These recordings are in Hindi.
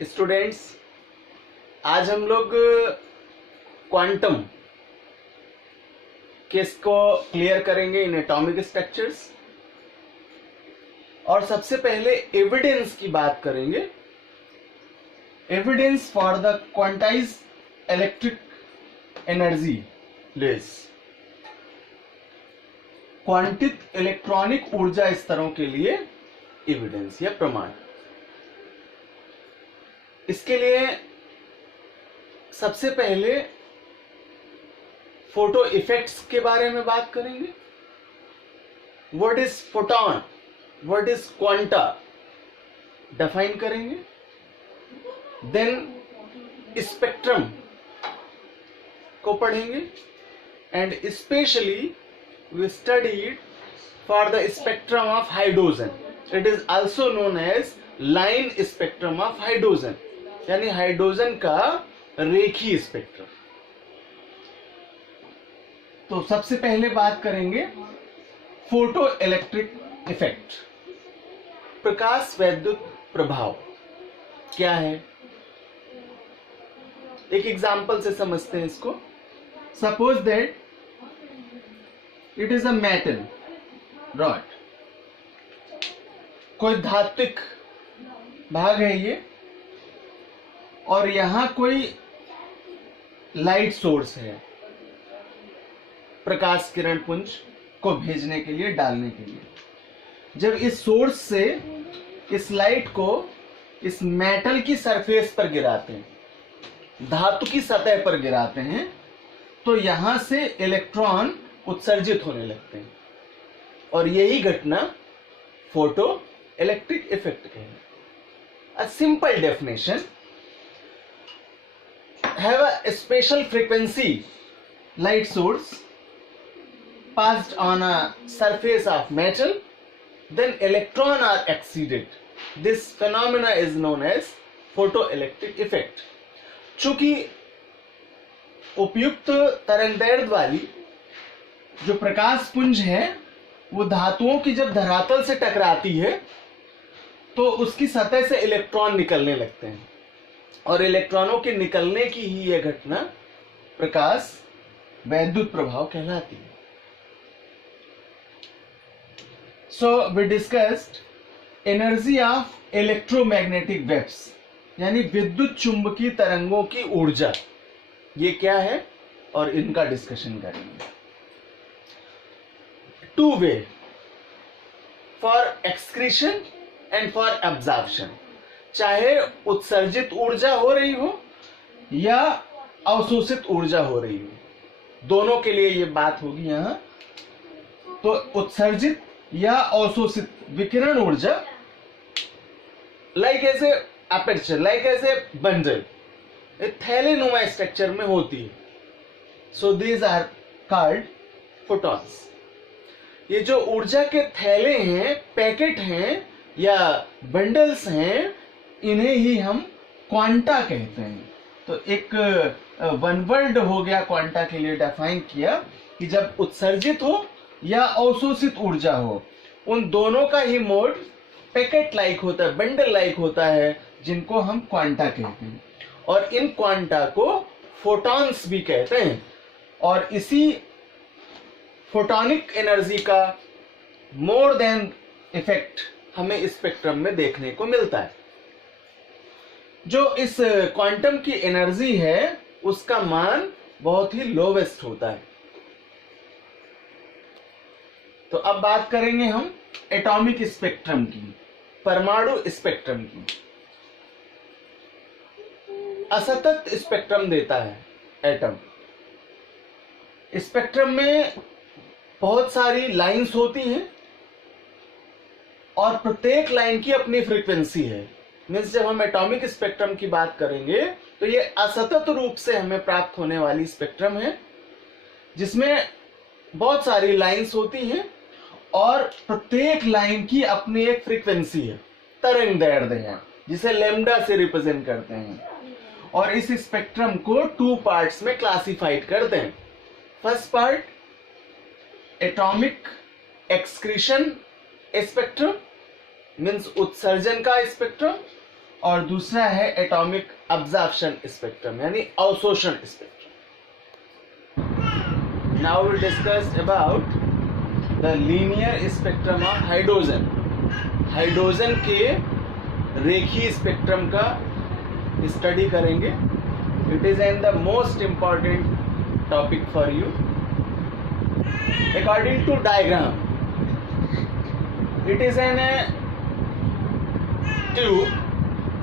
स्टूडेंट्स, आज हम लोग क्वांटम केस को क्लियर करेंगे इन एटॉमिक स्ट्रक्चर्स और सबसे पहले एविडेंस की बात करेंगे। Evidence for the quantise electric energy less, क्वांटित इलेक्ट्रॉनिक ऊर्जा स्तरों के लिए एविडेंस या प्रमाण। इसके लिए सबसे पहले फोटो इफेक्ट्स के बारे में बात करेंगे। What is photon, what is quanta, define करेंगे। देन स्पेक्ट्रम को पढ़ेंगे and specially we studied for the spectrum of hydrogen. It is also known as line spectrum of hydrogen, यानी हाइड्रोजन का रेखीय स्पेक्ट्रम। तो सबसे पहले बात करेंगे फोटो इलेक्ट्रिक इफेक्ट, प्रकाश वैद्युत प्रभाव क्या है। एक एग्जांपल से समझते हैं इसको। Suppose that it is a metal rod, कोई धात्विक भाग है ये, और यहां कोई लाइट सोर्स है प्रकाश किरण पुंज को भेजने के लिए, डालने के लिए। जब इस सोर्स से इस लाइट को इस मेटल की सरफेस पर गिराते हैं, धातु की सतह पर गिराते हैं, तो यहां से इलेक्ट्रॉन उत्सर्जित होने लगते हैं और यही घटना फोटो इलेक्ट्रिक इफेक्ट कहलाती है। A simple definition: have a special frequency light source passed on a surface of metal, then electron are excited. This phenomena is known as photoelectric effect. चूंकि उपयुक्त तरंगदैर्घ्य वाली जो प्रकाश पुंज है वो धातुओं की जब धरातल से टकराती है तो उसकी सतह से इलेक्ट्रॉन निकलने लगते हैं और इलेक्ट्रॉनों के निकलने की ही यह घटना प्रकाश वैद्युत प्रभाव कहलाती है। So we discussed energy of electromagnetic waves, यानी विद्युत चुंबकीय तरंगों की ऊर्जा, ये क्या है और इनका डिस्कशन करेंगे। Two way for excretion and for absorption, चाहे उत्सर्जित ऊर्जा हो रही हो या अवशोषित ऊर्जा हो रही हो, दोनों के लिए ये बात होगी यहां। तो उत्सर्जित या अवशोषित विकिरण ऊर्जा like as a aperture, like as a bundle, थैलेनुमा स्ट्रक्चर में होती है। So these are called photons. ये जो ऊर्जा के थैले हैं, पैकेट हैं या बंडल्स हैं, इन्हें ही हम क्वांटा कहते हैं। तो एक वन वर्ड हो गया क्वांटा के लिए डिफाइन किया कि जब उत्सर्जित हो या अवशोषित ऊर्जा हो, उन दोनों का ही मोड पैकेट लाइक होता है, बंडल लाइक होता है, जिनको हम क्वांटा कहते हैं। और इन क्वांटा को फोटॉन्स भी कहते हैं और इसी फोटोनिक एनर्जी का मोर देन इफेक्ट हमें स्पेक्ट्रम में देखने को मिलता है। जो इस क्वांटम की एनर्जी है उसका मान बहुत ही लोवेस्ट होता है। तो अब बात करेंगे हम एटॉमिक स्पेक्ट्रम की, परमाणु स्पेक्ट्रम की। असतत स्पेक्ट्रम देता है एटम। स्पेक्ट्रम में बहुत सारी लाइंस होती हैं और प्रत्येक लाइन की अपनी फ्रीक्वेंसी है। मीन्स जब हम एटॉमिक स्पेक्ट्रम की बात करेंगे तो ये असतत रूप से हमें प्राप्त होने वाली स्पेक्ट्रम है, जिसमें बहुत सारी लाइंस होती हैं और प्रत्येक लाइन की अपनी एक फ्रीक्वेंसी है, तरंगदैर्घ्य है, जिसे लैम्डा से रिप्रेजेंट करते हैं। और इस स्पेक्ट्रम को टू पार्ट्स में क्लासिफाइड करते हैं। First part atomic excretion spectrum, means उत्सर्जन का स्पेक्ट्रम, और दूसरा है एटॉमिक अब्जॉर्प्शन स्पेक्ट्रम यानी अवशोषण spectrum. Now we discuss about the linear spectrum of hydrogen. Hydrogen के रेखीय स्पेक्ट्रम का स्टडी करेंगे। It is an the most important topic for you. According to diagram, it is an tube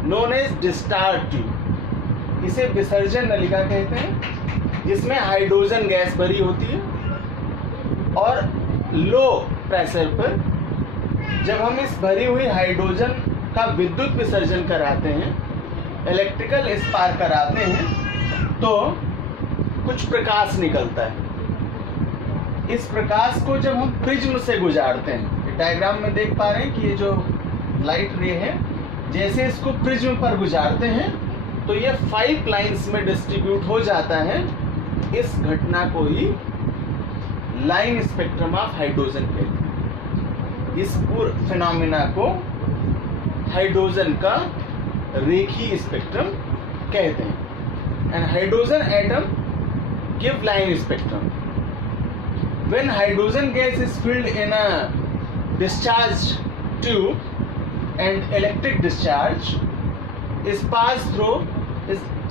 known as discharge tube. इसे विसर्जन नलिका कहते हैं, जिसमें हाइड्रोजन गैस भरी होती है और लो प्रेशर पर जब हम इस भरी हुई हाइड्रोजन का विद्युत विसर्जन कराते हैं, इलेक्ट्रिकल स्पार्क कराते हैं, तो कुछ प्रकाश निकलता है। इस प्रकाश को जब हम प्रिज्म से गुजारते हैं, डायग्राम में देख पा रहे हैं कि ये जो लाइट रे है, जैसे इसको प्रिज्म पर गुजारते हैं तो ये 5 लाइंस में डिस्ट्रीब्यूट हो जाता है। इस घटना को ही लाइन स्पेक्ट्रम ऑफ हाइड्रोजन कहते हैं। इस पूरे फिनोमिना को हाइड्रोजन का रेखीय स्पेक्ट्रम कहते हैं। And hydrogen atom give line spectrum. When hydrogen gas is filled in a discharged tube and electric discharge is passed through,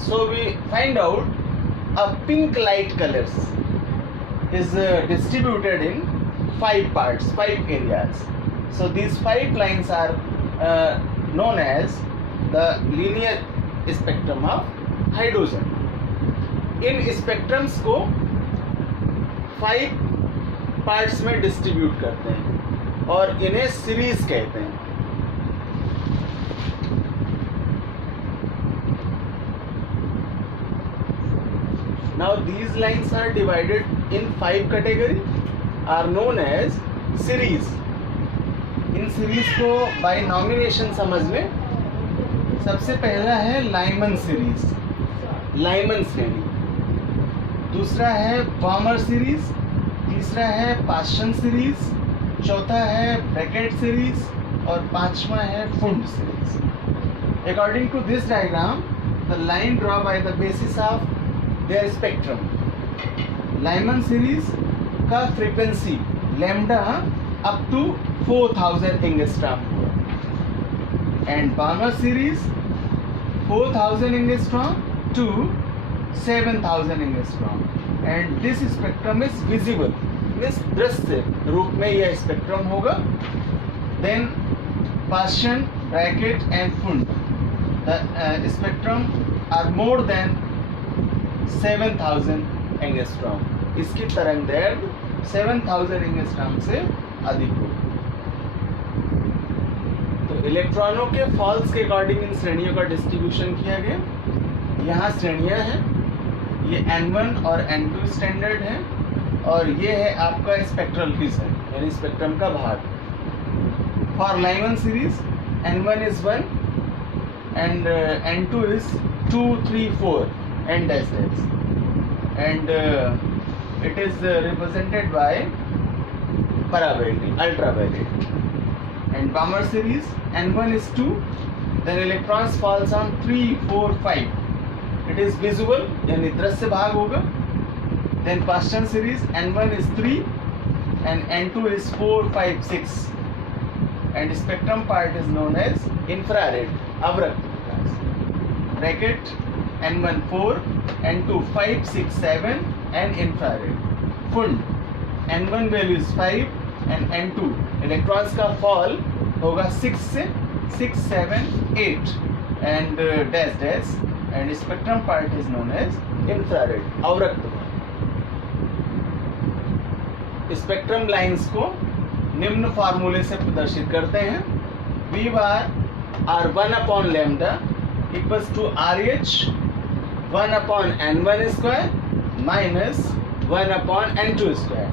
so we find out a pink light colors is distributed in 5 parts, 5 areas. So these 5 lines are known as the linear spectrum of hydrogen. In spectrums को 5 पार्ट्स में डिस्ट्रीब्यूट करते हैं और इन्हें सीरीज कहते हैं। Now these lines are divided in 5 category are known as series. इन सीरीज को बाय नॉमिनेशन समझ लें। सबसे पहला है लाइमन सीरीज, लाइमन श्रेणी। दूसरा है बामर सीरीज। तीसरा है पास्चन सीरीज। चौथा है ब्रैकेट सीरीज और पांचवा है Pfund series. According to this diagram, the line draw by the basis of their spectrum. Lyman series का frequency lambda up to 4000 angstrom and Balmer series 4000 angstrom to 7000 angstrom. And this spectrum is visible, means दृश्य रूप में यह स्पेक्ट्रम होगा। Then Paschen, Brackett and Pfund, the spectrum are more than 7000 angstrom. इसकी तरंग दैर्घ्य 7000 एंगस्ट्रॉम से अधिक होगी। तो इलेक्ट्रॉनों के फॉल्स के अकॉर्डिंग इन श्रेणियों का डिस्ट्रीब्यूशन किया गया। यहाँ श्रेणियाँ हैं, ये N1 और N2 स्टैंडर्ड है और ये है आपका स्पेक्ट्रल रीजन यानी स्पेक्ट्रम का भाग। For Lyman series N1 is 1 and N2 is 2, 3, 4 and dash dash, and it is represented by paraviolet, ultraviolet. And Balmer series N1 is 2, then electrons falls on 3, 4, 5. It is visible यानी दृश्य भाग होगा। Then Paschen series N1 is 3 and N2 is 4, 5, 6 and spectrum part is known as infrared, अवरक्त प्रकाश। Bracket N1 4, N2 5, 6, 7 and infrared। Fund N1 value is 5 and N2 electrons का fall होगा 6 से 6, 7, 8 and dash dash and spectrum part is known as infrared, अवरक्त। स्पेक्ट्रम लाइंस को निम्न फार्मूले से प्रदर्शित करते हैं। V bar R 1 upon lambda equals to RH 1 upon N1 square minus 1 upon N2 square.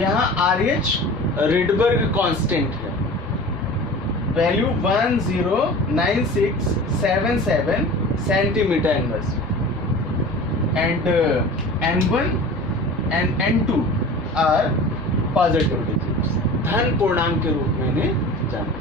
यहाँ RH रिडबर्ग कांस्टेंट है, value 109677 centimetre inverse, and N1 and N2 are positive digits, धन पूर्णांक के रूप में इन्हें जानते हैं।